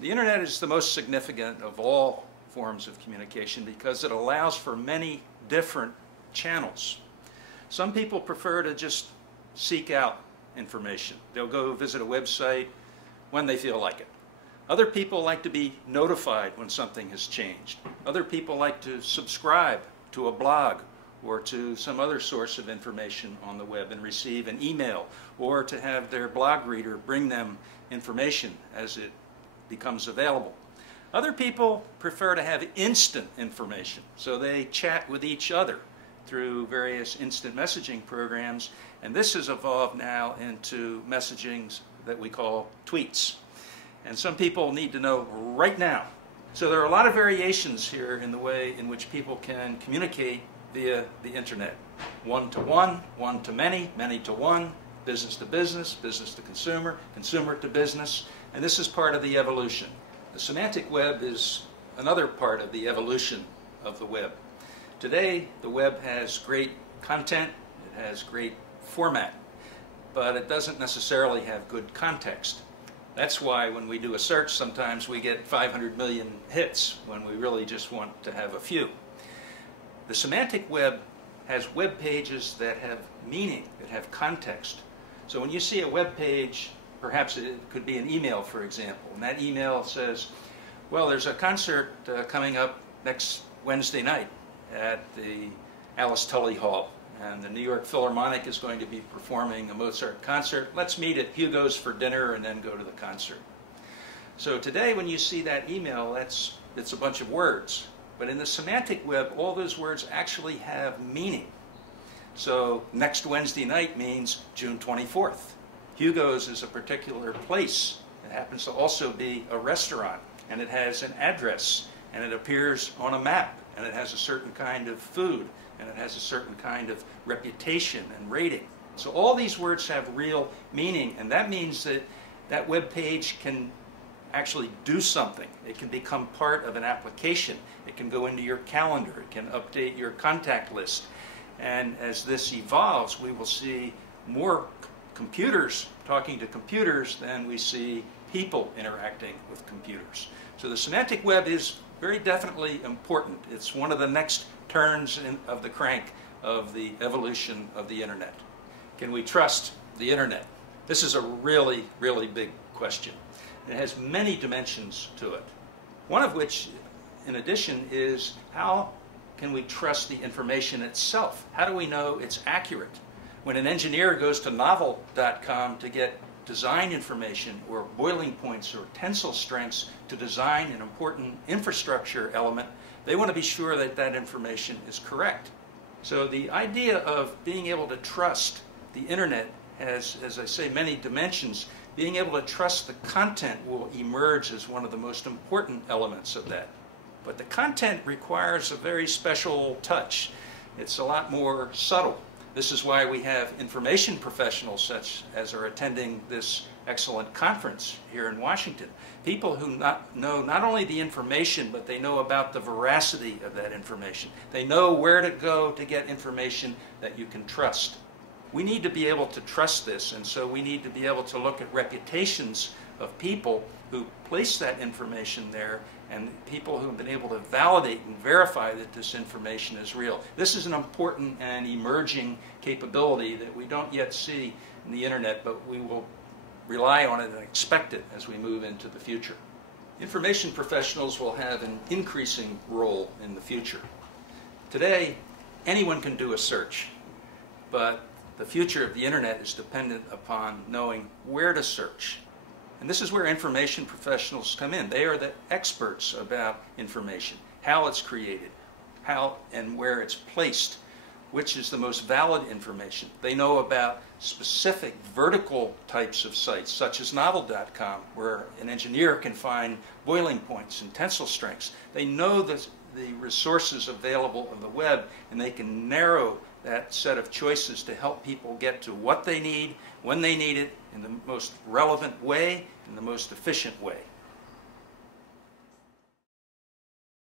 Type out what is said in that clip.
The internet is the most significant of all forms of communication because it allows for many different channels. Some people prefer to just seek out information. They'll go visit a website when they feel like it. Other people like to be notified when something has changed. Other people like to subscribe to a blog or to some other source of information on the web and receive an email, or to have their blog reader bring them information as it becomes available. Other people prefer to have instant information, so they chat with each other through various instant messaging programs, and this has evolved now into messaging that we call tweets. And some people need to know right now. So there are a lot of variations here in the way in which people can communicate via the internet. One-to-one, one-to-many, many-to-one, business-to-business, business-to-consumer, consumer-to-business, and this is part of the evolution. The semantic web is another part of the evolution of the web. Today, the web has great content, it has great format, but it doesn't necessarily have good context. That's why when we do a search, sometimes we get 500 million hits when we really just want to have a few. The semantic web has web pages that have meaning, that have context. So when you see a web page, perhaps it could be an email, for example, and that email says, well, there's a concert coming up next Wednesday night at the Alice Tully Hall, and the New York Philharmonic is going to be performing a Mozart concert. Let's meet at Hugo's for dinner and then go to the concert. So today when you see that email, it's a bunch of words. But in the semantic web, all those words actually have meaning. So next Wednesday night means June 24th. Hugo's is a particular place. It happens to also be a restaurant, and it has an address, and it appears on a map, and it has a certain kind of food, and it has a certain kind of reputation and rating. So all these words have real meaning, and that means that that web page can actually do something. It can become part of an application. It can go into your calendar. It can update your contact list. And as this evolves, we will see more computers talking to computers than we see people interacting with computers. So the semantic web is very definitely important. It's one of the next turns of the crank of the evolution of the internet. Can we trust the internet? This is a really, really big question. It has many dimensions to it. One of which, in addition, is how can we trust the information itself? How do we know it's accurate? When an engineer goes to Knovel.com to get design information or boiling points or tensile strengths to design an important infrastructure element, they want to be sure that that information is correct. So the idea of being able to trust the internet has, as I say, many dimensions. Being able to trust the content will emerge as one of the most important elements of that. But the content requires a very special touch. It's a lot more subtle. This is why we have information professionals such as are attending this excellent conference here in Washington. People who know not only the information, but they know about the veracity of that information. They know where to go to get information that you can trust. We need to be able to trust this, and so we need to be able to look at reputations of people who place that information there and people who have been able to validate and verify that this information is real. This is an important and emerging capability that we don't yet see in the internet, but we will rely on it and expect it as we move into the future. Information professionals will have an increasing role in the future. Today, anyone can do a search, but the future of the internet is dependent upon knowing where to search. And this is where information professionals come in. They are the experts about information, how it's created, how and where it's placed, which is the most valid information. They know about specific vertical types of sites, such as Knovel.com, where an engineer can find boiling points and tensile strengths. They know the resources available on the web, and they can narrow that set of choices to help people get to what they need, when they need it, in the most relevant way, in the most efficient way.